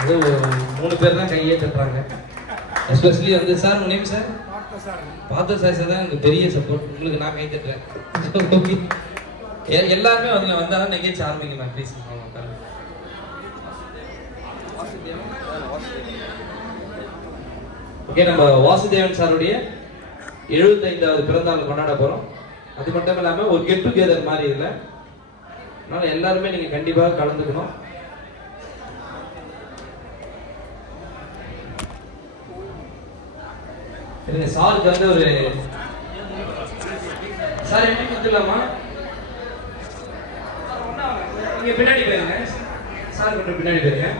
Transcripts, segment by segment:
அது 3 பேர் தான் கையே தட்டுறாங்க. எஸ்பெஷலி வந்து சார் உங்க நேம் சார் பார்த்த சார் தான் எனக்கு பெரிய சப்போர்ட். உங்களுக்கு நான் கை தட்டுறேன். எல்லாருமே அதில் வந்தால் தான் நிகழ்ச்சி ஆரம்பிக்கலாம். Please okay. நம்ம வாசுதேவன் சாருடைய 75வது பிறந்தநாள் கொண்டாட போகிறோம். அது மட்டும் இல்லாமல் ஒரு கெட் டுகெதர் மாதிரி இல்லை. அதனால் எல்லாருமே நீங்கள் கண்டிப்பாக கலந்துக்கணும். சாருக்கு வந்து ஒரு சார் என்ன கொடுத்துலாமா? நீங்க பின்னாடி போயிருங்க. சார் கொஞ்சம் பின்னாடி போயிருங்க.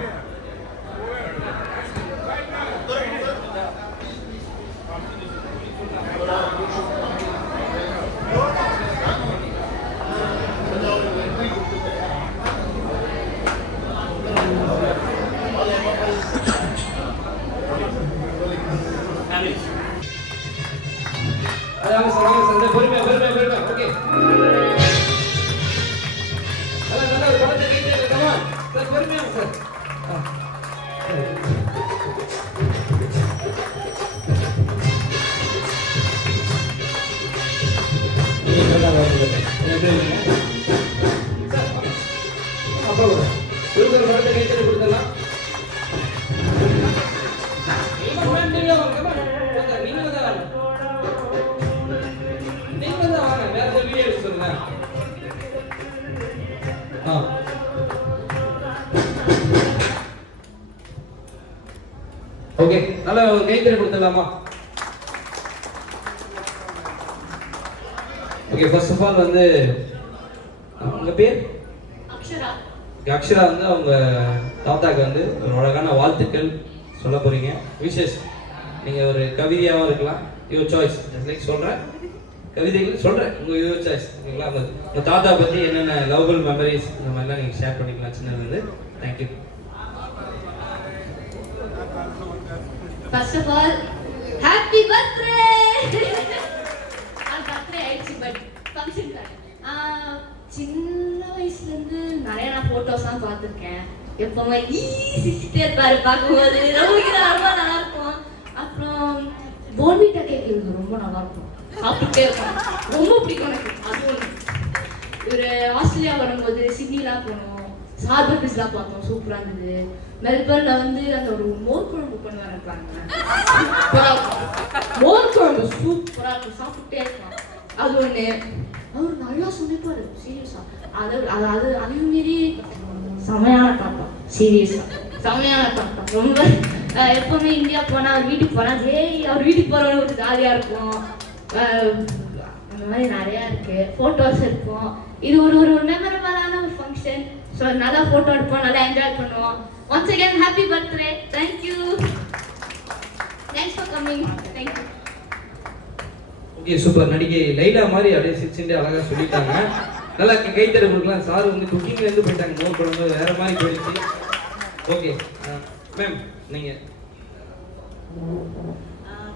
பொறுமையா ஓகே. படத்தை கேட்டுமா சார்? பொறுமையா சார். அப்புறம் படத்தை கேட்டு கொடுத்துடலாம். ஓகே, நல்ல கைத்தறி கொடுத்துடலாமா? ஓகே, ஃபர்ஸ்ட் ஆஃப் ஆல் வந்து உங்க பேர் அக்ஷரா. அக்ஷரா வந்து அவங்க தாத்தாக்கு வந்து ஒரு அழகான வாழ்த்துக்கள் சொல்ல போறீங்க. விஷஸ் நீங்க ஒரு கவிதையாகவும் இருக்கலாம். Your choice. லைக் சொல்றேன் கவிதைகள் சொல்றேன், யுவர் சாய்ஸ். ஓகேங்களா? உங்க தாத்தா பத்தி என்னென்ன லவபிள் மெமரிஸ் இந்த மாதிரிலாம் நீங்க ஷேர் பண்ணிக்கலாம் சின்னதுலேருந்து. Thank you. First of all, happy birthday! birthday ஆயிடுச்சு, பட் ஃபங்க்ஷன் சின்ன வயசுல இருந்து நிறைய நான் போட்டோஸ்லாம் பார்த்துருக்கேன். எப்பவுமே சிரிச்சுட்டே இருப்பாரு பார்க்கும்போது. ரொம்ப நல்லா இருக்கும். அப்புறம் போன்விட்டா கேக் இது ரொம்ப நல்லா இருக்கும். சாப்பிட்டுட்டே இருக்கும். ரொம்ப பிடிக்கும் எனக்கு. அது ஒன்று. இவர் ஆஸ்திரேலியா வரும்போது சிட்னிலாம் போனோம். சார்பர் பீஸ்லாம் பார்த்தோம். சூப்பராக இருந்தது. மெல்பர்ன்ல வந்து அந்த ஒரு மோர் குழம்பு பண்ணுவாங்க. மோர் குழம்பு சூப்பரா இருக்கும். சாப்பிட்டே இருக்கலாம். அது ஒண்ணு. அவர் நல்லா சமைப்பாரு. சீரியஸா அதையும் மீறி செமையான தாத்தா. சீரியஸா செமையான தாத்தா. ரொம்ப எப்பவுமே இந்தியா போனா அவர் வீட்டுக்கு போனா அவர் வீட்டுக்கு போறவங்க ஒரு ஜாலியா இருக்கும். அந்த மாதிரி நிறைய இருக்கு. போட்டோஸ் இருக்கும். இது ஒரு மெமரபிளான ஒரு ஃபங்க்ஷன். ஸோ நல்லா போட்டோ எடுப்போம், நல்லா என்ஜாய் பண்ணுவோம். Once again, happy birthday. Thank you. Thanks for coming. Thank you. Okay, super. நடிகை லைலா மாதிரி அப்படியே சிரிச்சுட்டு அழகா சொல்லிட்டாங்க. நல்லா கைத்தறி கொடுக்கலாம். சார் வந்து குக்கிங்ல இருந்து போயிட்டாங்க. மோர் குழம்பு வேற மாதிரி போயிடுச்சு. ஓகே மேம், நீங்க.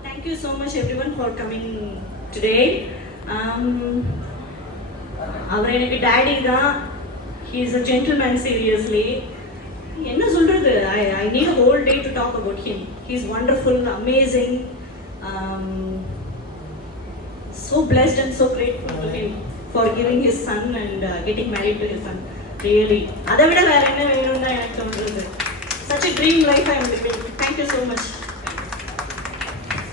Thank you so much everyone for coming today. அவர் எனக்கு டாடி தான். He is a gentleman, seriously. என்ன சொல்றது, I need a whole day to talk about him. He is wonderful, amazing, so blessed and so grateful to him for giving his son and getting married to his son. Really, அதை விட வேற என்ன வேணும்னு தான் எனக்கு தோன்றது. Such a dream life I am living. Thank you so much.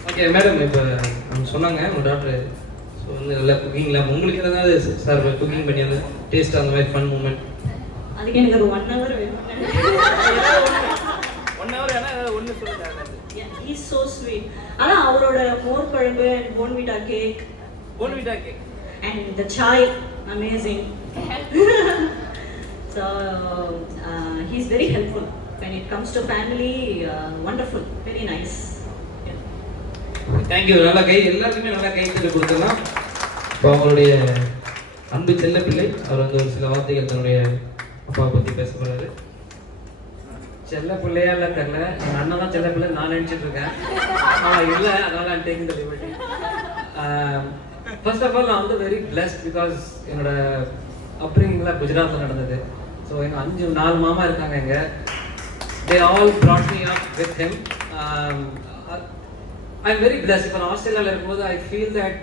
Okay madam, இப்போ அவங்க சொன்னாங்க உங்கள் டாக்டர் ஸோ வந்து நல்லா குக்கிங்லாம் உங்களுக்கு ஏதாவது சார் குக்கிங் பண்ணி அந்த டேஸ்ட் அந்த மாதிரி ஃபன் மூமெண்ட்? அதுக்கு எனக்கு ஒரு 1 hour வேணும். 1 hour ஏன்னா ஒன்று சொல்லுங்க. He is so sweet. ஆனா அவரோட மோர் குழம்பு and bonvita cake and the chai, amazing. So he is very helpful when it comes to family. Wonderful, very nice. Thank you. நல்லா எல்லாருக்குமே நல்லா கைத்தறி கொடுத்துடலாம். இப்போ அவங்களுடைய அன்பு செல்ல பிள்ளை அவர் வந்து ஒரு சில வார்த்தைகள் தன்னுடைய அப்பாவை பற்றி பேச போறாரு. செல்ல பிள்ளையா இல்லை தெரியல, எங்கள் அண்ணன் தான் செல்ல பிள்ளை நான் நினச்சிட்டு இருக்கேன். இல்லை, அதனால I'm taking the liberty. First of all நான் வந்து வெரி பிளஸ்ட் பிகாஸ் என்னோட அப்ரிங்கிங்கில் குஜராத்தில் நடந்தது. ஸோ எங்கள் 4 மாமா இருக்காங்க. எங்கள் they all brought me up with him. I'm very blessed. For Australia, I feel that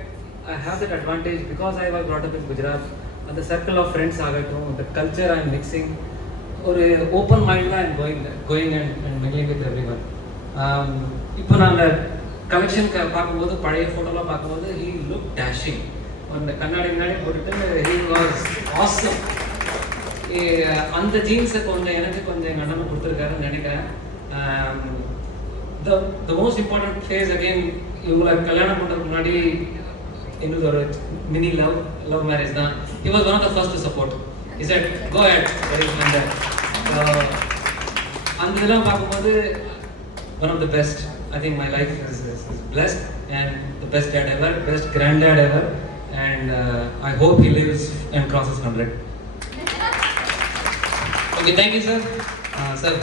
I have that advantage because I was brought up in Gujarat. And the circle of friends ஆகட்டும், the culture I'm mixing, ஒரு open மைண்டில் I'm going and mingling with everyone. இப்போ நாங்கள் collection பார்க்கும்போது பழைய ஃபோட்டோலாம் பார்க்கும்போது he looked dashing. அந்த கண்ணாடி முன்னாடி போட்டுட்டு he was awesome. அந்த ஜீன்ஸை கொஞ்சம் எனக்கு கொஞ்சம் எங்கள் அண்ணன் கொடுத்துருக்காருன்னு நினைக்கிறேன். the most important phase again இவங்களை கல்யாணம் பண்ணுறதுக்கு முன்னாடி இன்னொரு ஒரு மினி லவ் மேரேஜ் தான். he was one of the first to support. he said go ahead and அந்த இதெல்லாம் பார்க்கும்போது one of the best. I think my life is blessed and the best dad ever, best granddad ever, and I hope he lives and crosses 100. Okay, thank you sir. Sir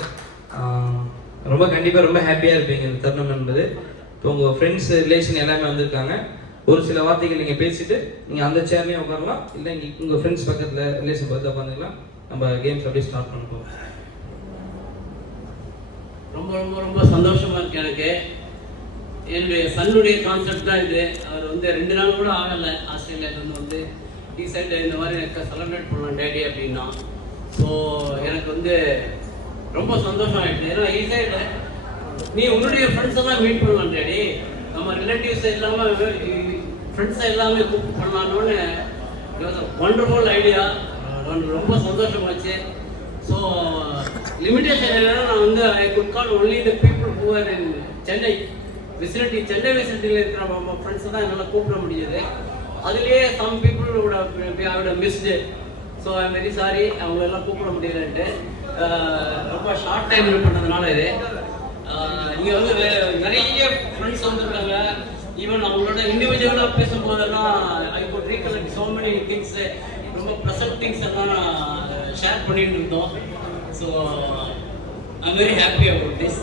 ரொம்ப கண்டிப்பாக ரொம்ப ஹாப்பியாக இருப்பீங்க இந்த தருணம் என்பது. இப்போ உங்கள் ஃப்ரெண்ட்ஸ் ரிலேஷன் எல்லாமே வந்திருக்காங்க. ஒரு சில வார்த்தைகள் நீங்கள் பேசிட்டு நீங்கள் அந்த சேர்லேயும் உட்காரலாம், இல்லை இங்கே உங்கள் ஃப்ரெண்ட்ஸ் பக்கத்தில் ரிலேஷன் பக்கத்தில் உட்காந்துக்கலாம். நம்ம கேம்ஸ் அப்படியே ஸ்டார்ட் பண்ண போகிறோம். ரொம்ப ரொம்ப ரொம்ப சந்தோஷமாக இருக்குது எனக்கு. என்னுடைய சன்னுடைய கான்செப்ட் தான் இது. அவர் வந்து 2 நாள் கூட ஆகலை ஆஸ்திரேலியாவிலேருந்து வந்து ரீசெண்ட் இந்த மாதிரி எனக்கு செலிப்ரேட் பண்ணலாம் டேடி அப்படின்னா. ஸோ எனக்கு வந்து ரொம்ப சந்தோஷம் ஆகிடுச்சு. ஏன்னா ஈஸியாக நீ உன்னுடைய ஃப்ரெண்ட்ஸை தான் மீட் பண்ணலாம் டேடி, நம்ம ரிலேட்டிவ்ஸ் இல்லாமல் ஃப்ரெண்ட்ஸை எல்லாமே கூப்பிட்டு பண்ணலான்னு ஒண்டர்ஃபுல் ஐடியா. ரொம்ப சந்தோஷமாச்சு. ஸோ லிமிட்டேஷன் என்னென்னா நான் வந்து I could call only the people who are in Chennai vicinity. Chennai விசினிட்டியில் இருக்கிற நம்ம ஃப்ரெண்ட்ஸை தான் என்னால் கூப்பிட முடியுது. அதுலேயே சம் பீப்புளோட missed. So I am very sorry அவங்களெல்லாம் கூப்பிட முடியலன்ட்டு. ரொம்ப ஷார்ட் டைமில் பண்ணதுனால இது. இங்கே வந்து நிறைய ஃப்ரெண்ட்ஸ் வந்துருக்காங்க. ஈவன் அவங்களோட இண்டிவிஜுவலாக பேசும்போதெல்லாம் I could recollect so many things. ரொம்ப ப்ளசன்ட் திங்ஸ் எல்லாம் ஷேர் பண்ணிட்டு இருந்தோம். So I am very happy about this.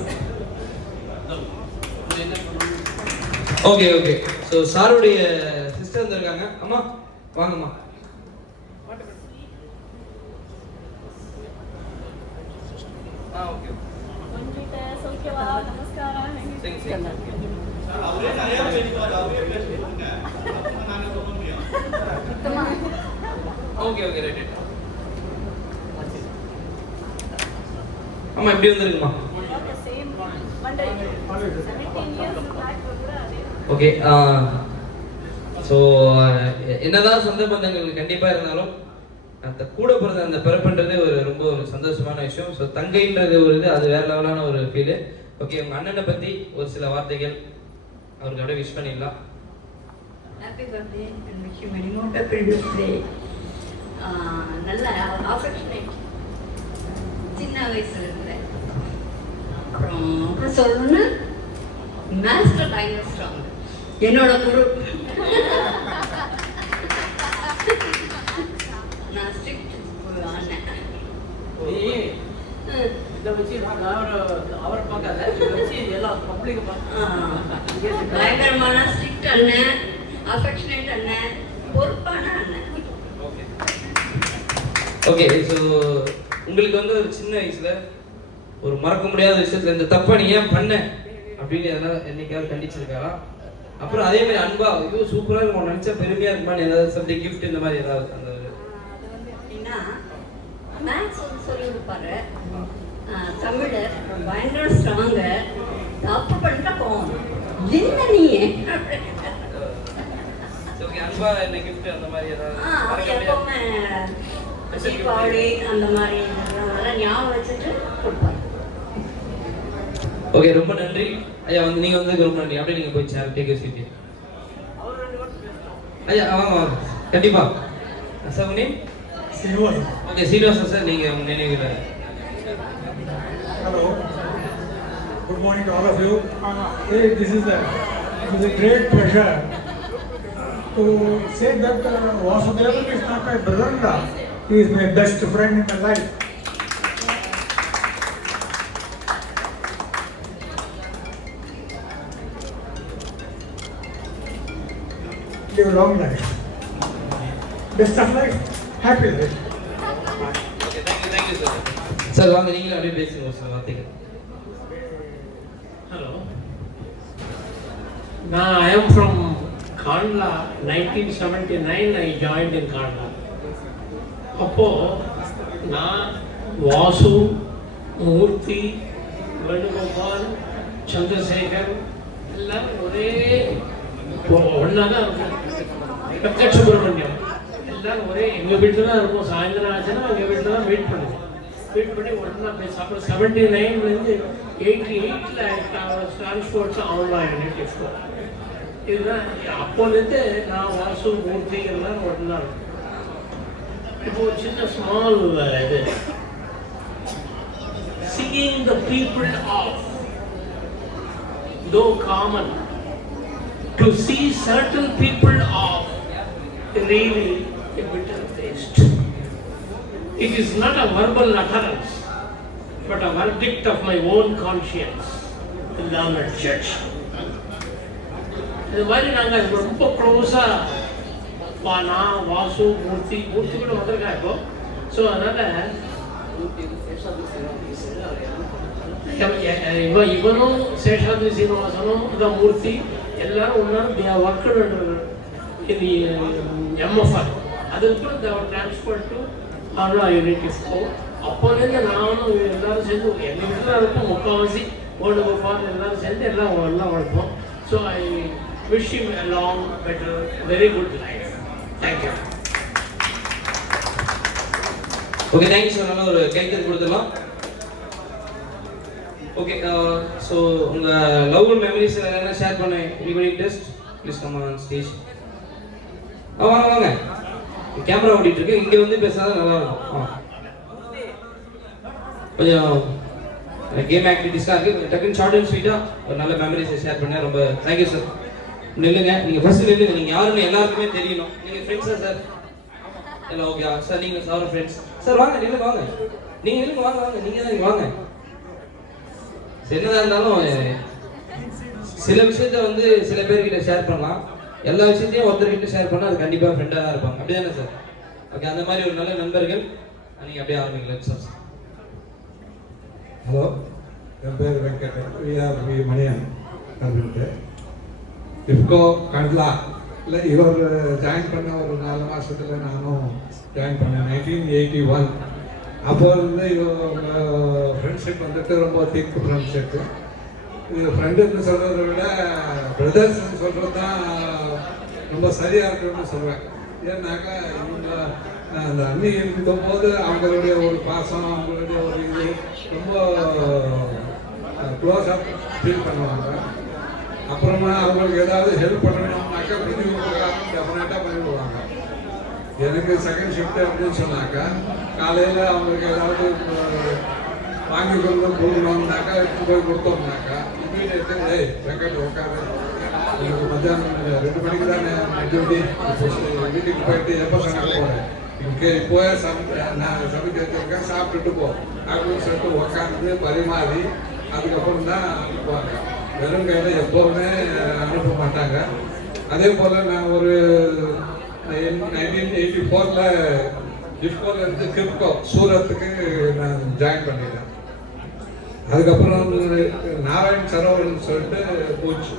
என்ன பண்ணணும்? Okay okay. ஸோ சாருடைய சிஸ்டர் வந்திருக்காங்க. அம்மா வாங்கம்மா. Okay okay okay right. அம்மா எப்படி வந்துருக்குமா? ஓகே. ஸோ என்னதான் சொந்த பந்தங்கள் கண்டிப்பாக இருந்தாலும் அந்த கூட பிறந்த அந்த பிறப்புன்றது ரொம்ப ஒரு சந்தோஷமான விஷயம். ஸோ தங்கைன்றது ஒரு இது, அது வேற லெவலான ஒரு ஃபீலு. ஓகே, உங்கள் அண்ணனை பற்றி ஒரு சில வார்த்தைகள் அவருக்கு அப்படியே விஷ் பண்ணிடலாம். Happy birthday and wish you many more happy birthday. நல்ல அஃபெக்ஷனேட் சின்ன வயசுல இருந்தேன். அப்புறம் சொல்லணும்னா மாஸ்டர் டைனோஸ்டார் என்னோட குரு. நான் ஸ்ட்ரிக்ட் அண்ணன். இதை வச்சு அவரை பார்க்காத, இதை வச்சு எல்லா பப்ளிக் பயங்கரமான ஸ்ட்ரிக்ட் அண்ணன், அஃபெக்ஷனேட் அண்ணன், பொறுப்பான அண்ணன். ஓகே. ஸோ உங்களுக்கு வந்து ஒரு சின்ன வயசுல ஒரு மறக்க முடியாத விஷயத்துல இந்த தப்பை நீ ஏன் பண்ண அப்படின்னு எதனால் என்னைக்காவது கண்டிச்சிருக்காரா? அப்புறம் அதே மாதிரி அன்பா ஐயோ சூப்பராக இருக்கும் நினச்சா பெருமையாக இருக்குமான்னு ஏதாவது சம்திங் கிஃப்ட் இந்த மாதிரி ஏதாவது அந்த அது வந்து எப்படின்னா மேத்ஸ் வந்து சொல்லி கொடுப்பாரு. தமிழ் பயங்கர ஸ்ட்ராங்கு. தப்பு பண்ணிட்டா போவோம் என்ன நீ அன்பா என்ன கிஃப்ட் அந்த மாதிரி ஏதாவது எப்பவுமே தீபாவளி அந்த மாதிரி அதெல்லாம் ஞாபகம் வச்சுட்டு கொடுப்பாரு. ஓகே, ரொம்ப நன்றி ஐயா. வந்து நீங்கள் வந்து ரொம்ப நன்றி. அப்படியே நீங்கள் போய் சார் டேக் யூ சீட். ஐயா வாங்க வாங்க கண்டிப்பாக. சார் உங்க name? Srinivasa. Okay, Srinivasan sir, நீங்கள் உங்கள் நினைவில். Hello. Good morning to all of you. This is a great pleasure to say that Vasudevan is not my brother-in-law. He is my best friend in my life. Live a long life. Best of life. Happy life. Okay, thank you sir. Sir வாங்க நீங்களும் அப்படியே பேசுங்க ஒரு சில வார்த்தைகள். Now I am from Kandla. 1979 I joined in Kandla. அப்போ நான் வாசு, மூர்த்தி, வேணுகோபால், சந்திரசேகர் எல்லாரும் ஒரே ஒன்றா தான் இருக்கும். வெங்கட் சுப்பிரமணியம் எல்லாரும் ஒரே எங்கள் வீட்டில் தான் இருப்போம். சாயந்தரம் ஆச்சுன்னா எங்கள் வீட்டில் தான் வெயிட் பண்ணுவோம். வெயிட் பண்ணி ஒன்றா பேச. அப்புறம் 79 88 டிரான்ஸ்போர்ட்ஸ் ஆன்லைன் யூனிட். இதுதான் அப்போலேருந்து நான் வாசு, மூர்த்தி எல்லாம் ஒன்றா இருக்கும். இப்போ ஒரு சின்ன ஸ்மால் இது seeing the people off, though common, to see certain people off, really a bitter taste. It is not a verbal utterance, but a verdict of my own conscience in the honored church. இது மாதிரி நாங்கள் ரொம்ப க்ளோஸாக நான் வாசு, மூர்த்தி கூட வந்திருக்கா இப்போ. So அதனால் இவனும் சேஷாத்ரி சீனிவாசனும் இந்த மூர்த்தி எல்லாரும் ஒன்றா ஒர்க்கர் இது எம்எஃப்ஆர். அதுக்கப்புறம் டிரான்ஸ்போர்ட் டு ஆன்லைன் யூனிட் இப்போ. அப்போலேருந்து நானும் எல்லாரும் சேர்ந்து எங்கள் வீட்டில் இருப்போம். முக்கால்வாசி வேணுகோபால் எல்லாரும் சேர்ந்து எல்லாம் வளர்ப்போம். So I wish him a long, better, very good life. Thank you. Okay, thank you sir. நல்லா ஒரு கைத்தறி கொடுத்துடலாம். ஓகே, ஸோ உங்கள் லவ் மெமரிஸ் என்ன ஷேர் பண்ண anybody interest? Please come on stage. வாங்க வாங்க, கேமரா ஓடிட்டு இருக்கு. இங்கே வந்து பேசினா நல்லா இருக்கும். கொஞ்சம் கேம் ஆக்டிவிட்டிஸ்லாம் இருக்குது. டக்குன்னு ஷார்ட் அண்ட் ஸ்வீட்டாக ஒரு நல்ல மெமரிஸை ஷேர் பண்ண ரொம்ப தேங்க்யூ சார். நில்லுங்க, நீங்கள் ஃபஸ்ட்டு நில்லுங்க. நீங்கள் யாருன்னு எல்லாருக்குமே தெரியணும். நீங்கள் ஃப்ரெண்ட்ஸா சார்? எல்லாம் ஓகே சார். நீங்கள் சார் ஃப்ரெண்ட்ஸ் சார் வாங்க, நில்லுங்க வாங்க. நீங்கள் நில்லுங்க, வாங்க வாங்க. நீங்கள் தான் இங்கே வாங்க. என்னதான் இருந்தாலும் சில விஷயத்த வந்து சில பேர்கிட்ட ஷேர் பண்ணலாம். எல்லா விஷயத்தையும் ஒருத்தர்கிட்ட ஷேர் பண்ணால் அது கண்டிப்பாக ஃப்ரெண்டாக தான் இருப்பாங்க. அப்படி தானே சார்? ஓகே, அந்த மாதிரி ஒரு நல்ல நண்பர்கள். நீங்கள் அப்படியே ஆரம்பிக்கலாம் சார். ஹலோ, என் பேர் வெங்கட். வி மணியன் அப்படின்ட்டு இஃப்கோ கண்ட்லா இல்லை. இவர் ஜாயின் பண்ண ஒரு 4 மாதத்தில் நானும் ஜாயின் பண்ணேன் 1981. அப்போ இருந்து இவங்க ஃப்ரெண்ட்ஷிப் வந்துட்டு ரொம்ப திக் ஃப்ரெண்ட்ஷிப்பு. இது ஃப்ரெண்டுன்னு சொல்கிறத விட பிரதர்ஸ்ன்னு சொல்கிறது தான் ரொம்ப சரியாக இருக்குன்னு சொல்லுவேன். ஏன்னாக்கா இவங்க அந்த அண்ணி இருக்கும்போது அவங்களுடைய ஒரு பாசம், அவங்களுடைய ஒரு இது ரொம்ப க்ளோஸாக ஃபீல் பண்ணுவாங்க. அப்புறமா அவங்களுக்கு ஏதாவது ஹெல்ப் பண்ணணும்னாக்கா டெஃபினட்டாக பண்ணிவிடுவாங்க. எனக்கு செகண்ட் ஷிஃப்ட் அப்படின்னு சொன்னாக்கா காலையில் அவங்களுக்கு ஏதாவது வாங்கி கொண்டு கொடுக்கணும்னாக்கா எடுத்து போய் கொடுத்தோம்னாக்கா இமீடியட்டாக வெங்கட் உட்காரு, எனக்கு மத்தியானம் 2 மணிக்கு தானே டியூட்டி, வீட்டுக்கு போயிட்டு எப்போ சொன்னாலும் போகிறேன், இங்கே போய் நான் சமைக்க வச்சுருக்கேன், சாப்பிட்டுட்டு போ அப்படின்னு சொல்லிட்டு உட்காந்து பரிமாறி அதுக்கப்புறம் தான் அனுப்புவாங்க. வெறும் கையில் எப்போவுமே அனுப்ப மாட்டாங்க. அதே போல் நான் ஒரு 1984 டிஃப்கோவில் இருந்து கிப்கோ சூரத்துக்கு நான் ஜாயின் பண்ணிட்டேன். அதுக்கப்புறம் நாராயண் சரோவர்னு சொல்லிட்டு பூச்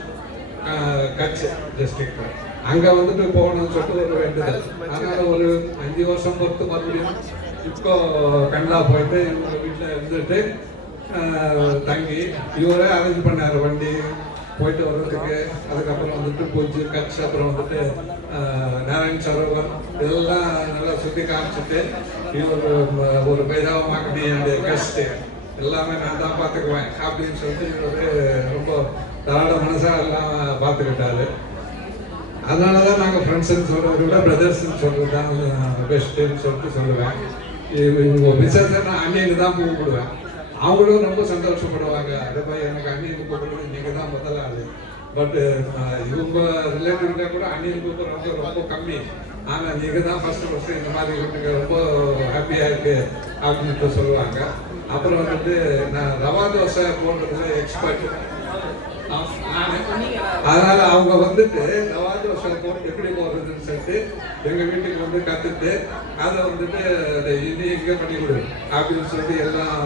கட்ச் டிஸ்ட்ரிக்ட் அங்கே வந்துட்டு போகணும்னு சொல்லிட்டு ஒரு வேண்டுதல். அதனால் ஒரு 5 வருஷம் பொறுத்து மறுபடியும் கிப்கோ கண்டா போயிட்டு இவங்க வீட்டில் இருந்துட்டு தங்கி இவரே அரேஞ்ச் பண்ணார் வண்டி போயிட்டு வர்றதுக்கு. அதுக்கப்புறம் வந்துட்டு பூச்சி கட்ச், அப்புறம் வந்துட்டு நாராயண் சரோவர் இதெல்லாம் நல்லா சுற்றி காமிச்சிட்டு இவர் ஒரு பேதாவமாக்கி என்னுடைய கெஸ்ட்டு எல்லாமே நான் தான் பார்த்துக்குவேன் அப்படின்னு சொல்லிட்டு இவர் ரொம்ப தாராள மனசாக எல்லாம் பார்த்துக்கிட்டாரு. அதனால தான் நாங்கள் ஃப்ரெண்ட்ஸுன்னு சொல்கிறத விட பிரதர்ஸ்ன்னு சொல்கிறது தான் பெஸ்ட்டுன்னு சொல்லிட்டு சொல்லுவேன். இவங்க விசேஷத்தை நான் அன்னைக்கு தான் கூப்பிடுவேன். அவங்களும் ரொம்ப சந்தோஷப்படுவாங்க. அதே மாதிரி எனக்கு அண்ணியன் கூப்பிடுறது நீங்கள் தான் முதல்ல ஆள். பட்டு இவங்க ரிலேட்டிவ்கிட்ட கூட அண்ணியன் கூப்பிட்றது ரொம்ப கம்மி. ஆனால் நீங்கள் தான் ஃபஸ்ட்டு இந்த மாதிரி எனக்கு ரொம்ப ஹாப்பியாக இருக்குது அப்படின்னு சொல்லுவாங்க. அப்புறம் வந்துட்டு நான் ரவா தோசை போடுறதுல எக்ஸ்பர்ட். அதனால் அவங்க வந்துட்டு ரவா தோசை போட்டு எப்படி போடுறதுன்னு சொல்லிட்டு எங்கள் வீட்டுக்கு வந்து கற்றுட்டு அதை வந்துட்டு இது எங்கே பண்ணி கொடு அப்படின்னு சொல்லிட்டு எல்லாம்